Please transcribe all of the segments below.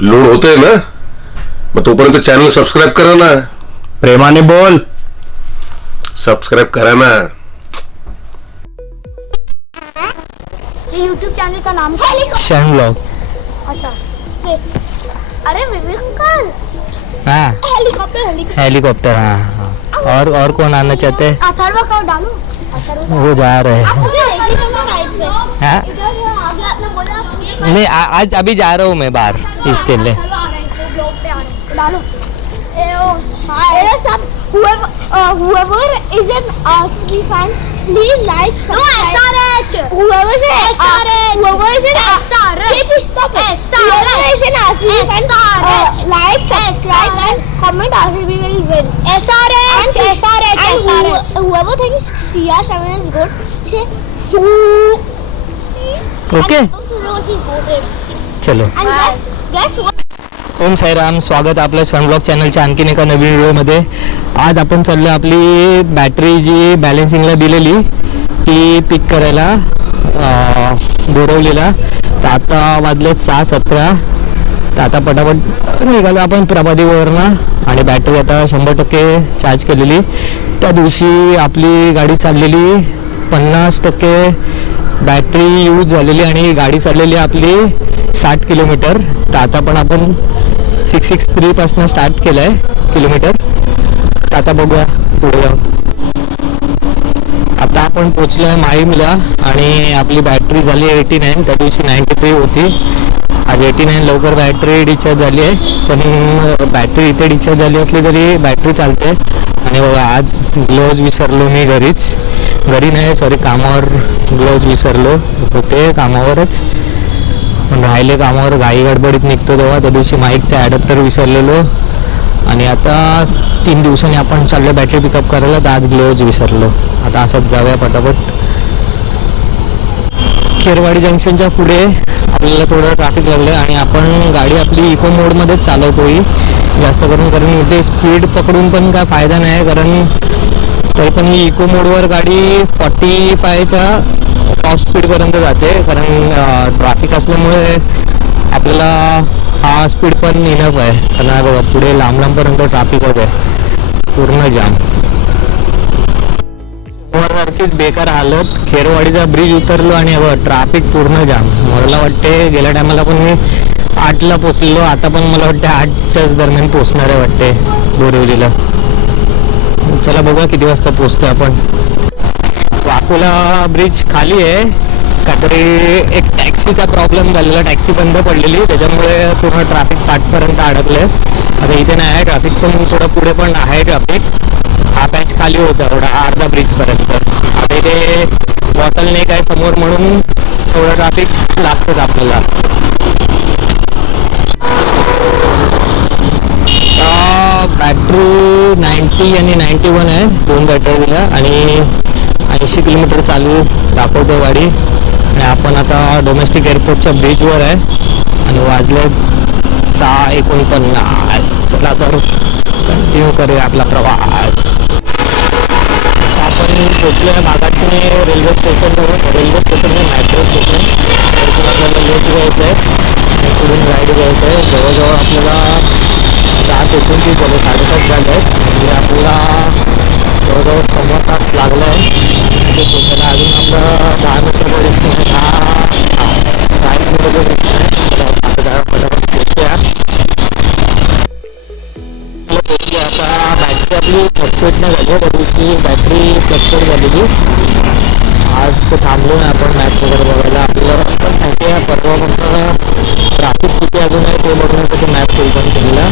Load होतंय ना, मग तोपर्यंत चॅनल सबस्क्राईब करा ना. प्रेमाने बोल. सबस्क्राईब करा ना. यूट्यूब चैनल का नाम है शन ब्लॉग. अच्छा अरे विवेक अंकल हाँ हेलीकॉप्टर हेलीकॉप्टर. हाँ. और कौन आना चाहते हैं? अथर्व का डालूं वो जा रहे हैं. हाँ? नहीं आज अभी जा रहा हूँ मैं बाहर इसके लिए. डालो whoever is an RCB fan, please like, subscribe. Whoever is an stop it. Whoever is an RCB fan, like, subscribe and comment. RCB will win. And whoever thinks CR7 is good, say so. Okay चलो. And guess what? Om Sairam. स्वागत आपल्या सन blog चॅनलच्या आणखीन एका नवीन व्हिडिओमध्ये. आज आपण चाललो आपली बॅटरी जी बॅलन्सिंगला दिलेली ती पिक करायला बोरवलीला. तर आता वाजलेत 6:17. तर आता पटापट निघालो आपण प्रभादेवीवरनं आणि बॅटरी आता 100% चार्ज केलेली. त्या दिवशी आपली गाडी चाललेली 50% बॅटरी यूज झालेली आणि गाडी चाललेली आपली 60 किलोमीटर. तर आता पण आपण 663 पासून स्टार्ट केलं आहे किलोमीटर. तर आता बघूया पुढे जाऊन. आता आपण पोचलो आहे माहीमला आणि आपली बॅटरी झाली 89. त्या दिवशी 93 होती. आज 89 लवकर बॅटरी डिस्चार्ज झाली आहे. पण बॅटरी इथे डिस्चार्ज झाली असली तरी बॅटरी चालते. आणि आज ग्लोव्ज विसरलो मी घरी नाही सॉरी कामावर ग्लोव्ज विसरलो होते कामावरच. पण राहिले कामावर घाई गडबडीत निघतो तेव्हा. त्या दिवशी माईकचा ॲडॅप्टर विसरलेलो आणि आता 3 दिवसांनी आपण चाललो बॅटरी पिकअप करायला. तर आज ग्लोव्ज विसरलो. आता असंच जाऊया पटापट. खेरवाडी जंक्शनच्या पुढे आपल्याला थोडं ट्रॅफिक लागलं आणि आपण गाडी आपली इको मोडमध्येच चालवतोय जास्त करून. कारण इथे स्पीड पकडून पण काय फायदा नाही. कारण तरी पण ही इको मोडवर गाडी 45च्या टॉप स्पीडपर्यंत जाते. कारण ट्रॅफिक असल्यामुळे आपल्याला हा स्पीड पण इनफ आहे. कारण बघा पुढे लांबपर्यंत ट्रॅफिकच आहे पूर्ण जाम. सारखीच बेकार हालत. खेरवाडीचा ब्रिज उतरलो आणि ट्रॅफिक पूर्ण जाम. मला वाटते गेल्या टायमाला पण मी 8ला पोचलेलो. आता पण मला वाटते 8च्याच दरम्यान पोचणार आहे वाटते बोरिवलीला. चला बघूया किती वाजता पोचतो आपण. वाकोला ब्रिज खाली आहे. काहीतरी एक टॅक्सीचा प्रॉब्लेम झालेला. टॅक्सी बंद पडलेली त्याच्यामुळे पूर्ण ट्रॅफिक पाठपर्यंत अडकले. आता इथे नाही आहे ट्रॅफिक पण थोडं पुढे पण आहे ट्रॅफिक. हा पॅच खाली होता थोडा अर्धा ब्रिजपर्यंत. आता इथे बॉटल नेक आहे समोर म्हणून थोडं ट्रॅफिक लागतंच आपल्याला. बॅटरी 90 आणि 91 आहे 2 बॅटरीला आणि 80 किलोमीटर चालू दाखवतो गाडी. आणि आपण आता डोमेस्टिक एअरपोर्टच्या ब्रिजवर आहे आणि वाजले 6:49. चला तर कंटिन्यू करूया आपला प्रवास. आपण पोचलो आहे मागाटणे रेल्वे स्टेशनवर. रेल्वे स्टेशन नाही मेट्रो स्टेशन. तर आपल्याला लेट घ्यायचं आहे आणि पुढून राईड घ्यायचं आहे. जवळजवळ आपल्याला 7:29 झाले 7:30 झाले आहेत. म्हणजे आपल्याला जवळजवळ 1.25 तास लागला आहे ते पोचायला. अजून आपलं 10 मिनिटं दिसतो आहे. 10 मिनिटं दिसतो आहे. फटाफट पोचूया. पोचली आता बॅटरी आपली फ्लक्च्युएट नाही झाली. त्या दिवशी बॅटरी फ्लक्च्युएट झालेली. आज ते थांबलो नाही आपण मॅप वगैरे बघायला. आपल्याला रस्ता माहिती आहे. परवा फक्त ट्रॅफिक किती अजून आहे ते बघण्यासाठी मॅप ओपन केलेला.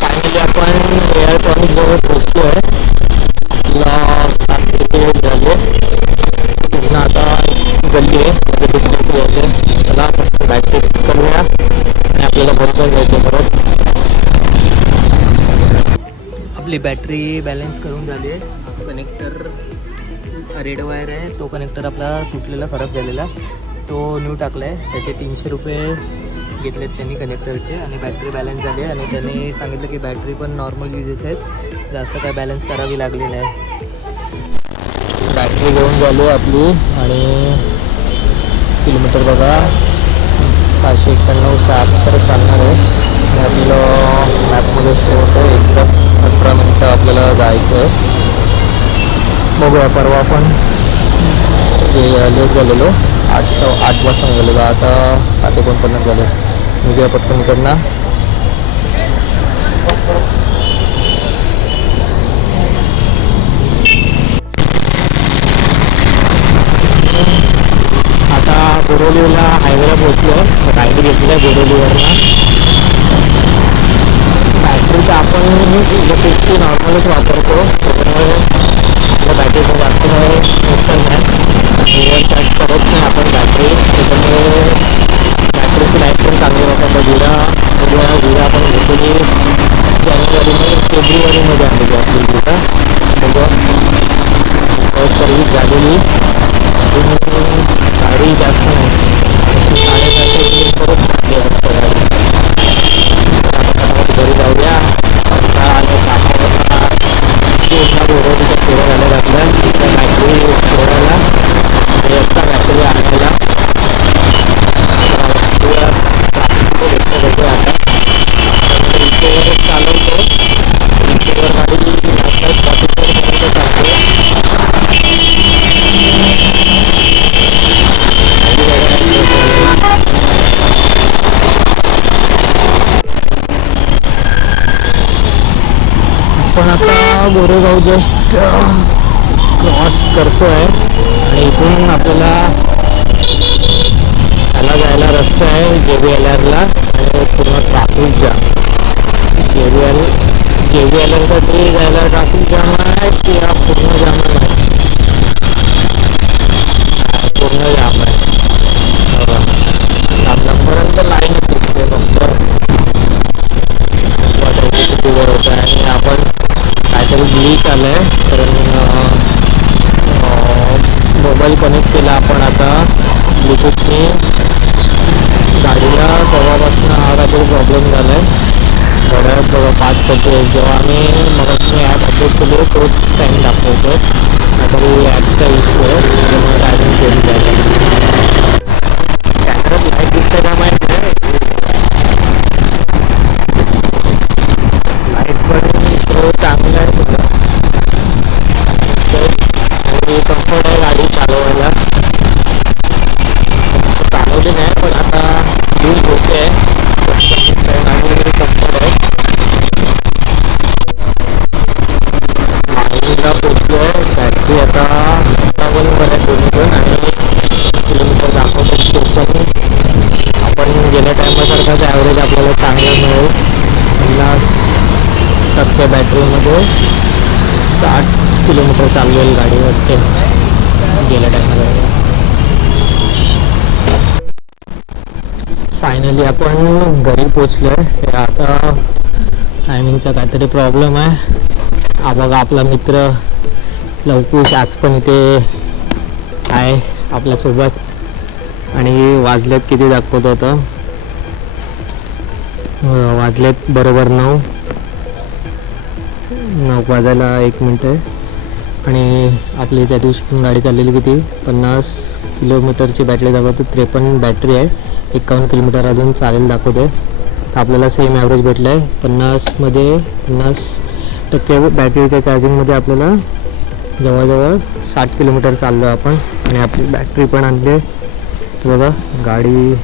फायनली आपण एअरटॉनिक जवळ पोचलो आहे. आपला 7:40 झाले. पूर्ण आता गल्ली आहे घ्यायचे. चला बॅटरी करूया आणि आपल्याला बरोबर घ्यायचं परत. आपली बॅटरी बॅलन्स करून झाली आहे. कनेक्टर रेड वायर आहे तो कनेक्टर आपला तुटलेला खराब झालेला तो न्यू टाकला आहे. त्याचे 300 रुपये घेतलेत त्यांनी कनेक्टरचे. आणि बॅटरी बॅलन्स झाली आहे. आणि त्यांनी सांगितलं की बॅटरी पण नॉर्मल युजेस आहेत. जास्त काय बॅलन्स करावी लागली नाही. बॅटरी घेऊन झाली आपली आणि किलोमीटर बघा 691-76 चालणार आहे. आणि आपलं मॅपमध्ये शो होतं 1 तास 18 मिनटं आपल्याला जायचं आहे. बघूया, परवा आपण लेट झालेलो 8 वाजता निघालेलो, आता 7:49 झाले. निघूया पटकन इकडनं. आता बोरिवलीला हायवेला पोहोचलो, राईड घेतली आहे बोरिवलीवरनं. बॅटरी तर आपण इलेक्ट्रिकची नॉर्मलच वापरतो, त्याच्यामुळे आपल्या बॅटरीचं जास्त काही नुकसान नाही. रिअल चार्ज करत नाही आपण बॅटरी, त्याच्यामुळे बॅटरीची लाईफ पण चांगली वापरतो. विडा आपण घेतलेली फेब्रुवारीमध्ये आलेली आपली विडा. फर्स्ट सर्विस झालेली, गाडी जास्त नाही, 750 किलोमीटरच चालली वाटतं गाडी. घरी जाऊया. आता आलं कामावरला बोरवलीच्या फेऱ्या झाल्या घातल्या तिथं बॅटरी सोडायला, एकटा बॅटरी आणायला. बघूया आता रिपेवर चालवतो. रिपेवर गाडी आता 44पर्यंत चालते. आपण आता गोरेगाव जस्ट क्रॉस करतो आहे आणि इथून आपल्याला त्याला जायला रस्ता आहे JVLR आणि पूर्ण ट्रॅफिक जाम. JVLR जायला ट्रॅफिक जाम आहे की हा पूर्ण जाम आहे? पूर्ण जाम आहे. लांबपर्यंत लाईनच दिसते फक्त. किती वर होतं आणि आपण काहीतरी ग्लिच आलं आहे, कारण मोबाईल कनेक्ट केला आपण आता ब्लूटूथने गाडीला. तेव्हापासून हा काहीतरी प्रॉब्लेम झाला आहे. घड्याळात बघा 5:45. जेव्हा आम्ही मगाशी ॲप अपडेट केले तोच टाईम दाखवतो. काहीतरी ॲपचा इश्यू आहे, त्याच्यामुळे टायमिंग चेंज झाला. कॅमेऱ्यात लाईट दिसतं का माहीत नाही. लाईट पण तो चांगला आहे तुला आणि कम्फर्ट आहे गाडी चालवायला. चालवली नाही पण आता यूज होते आहे गाडी, कम्फर्ट आहे. माहितीला पोचलो आहे. बॅटरी आता 57 आहे दोन्ही पण आणि किलोमीटर दाखवतो. तो पण आपण गेल्या टायमासारखाच ॲव्हरेज आपल्याला चांगला मिळेल. 50% बॅटरीमध्ये 60 किलोमीटर चालवेल गाडी वाटते गेल्या टायमाला. फायनली आपण घरी पोचलो आहे. आता टायमिंगचा काहीतरी प्रॉब्लेम आहे. हा बघा आपला मित्र लवकुश आज पण इथे आहे आपल्यासोबत. आणि वाजलेत किती दाखवत होतं, वाजलेत बरोबर 9 वाजायला 1 मिनिट आहे. आणि आपली त्या दिवशी पण गाडी चाललेली किती 50 किलोमीटरची बॅटरी दाखवते. 53 बॅटरी आहे, 51 किलोमीटर अजून चालेल दाखवते. तर आपल्याला सेम ॲव्हरेज भेटलं आहे. 50% बॅटरीच्या चार्जिंगमध्ये आपल्याला जवळजवळ 60 किलोमीटर चाललो आपण. आणि आपली बॅटरी पण आणली आहे. बघा गाडी.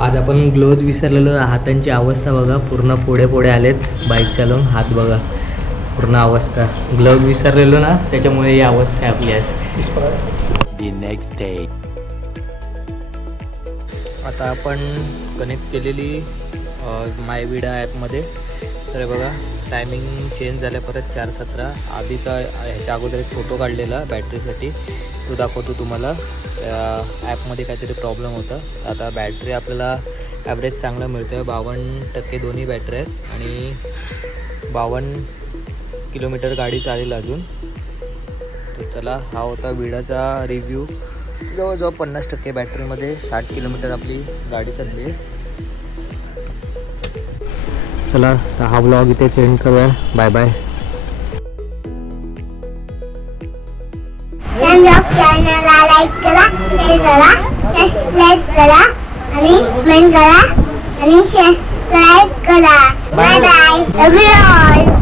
आज आपण ग्लोव्ज विसरलेलो. हातांची अवस्था बघा, पूर्ण फोडे आलेत बाईक चालवून. हात बघा पूर्ण अवस्था. ग्लोव्ज विसरलेलो ना, त्याच्यामुळे ही अवस्था आहे आपली आज. नेक्स्ट डे आता आपण कनेक्ट केलेली माय विडा ॲपमध्ये. तर बघा टायमिंग चेंज झालं परत 4:17. आधीचा ह्याच्या अगोदर एक फोटो काढलेला बॅटरीसाठी, तो दाखवतो तुम्हाला. ॲपमध्ये काहीतरी प्रॉब्लेम होता. आता बॅटरी आपल्याला ॲव्हरेज चांगला मिळतो आहे. 52% दोन्ही बॅटरी आहेत आणि 52 किलोमीटर गाडी चालेल अजून. तर चला, हा होता विडाचा रिव्ह्यू. जवळजवळ 50% बॅटरीमध्ये 60 किलोमीटर आपली गाडी चालली आहे. चला तर हा व्लॉग इथे एंड करूया. Bye bye. चॅनलला लाईक करा, शेअर करा, सबस्क्राईब करा आणि कमेंट करा आणि सबस्क्राईब करा. Bye bye. Love you all.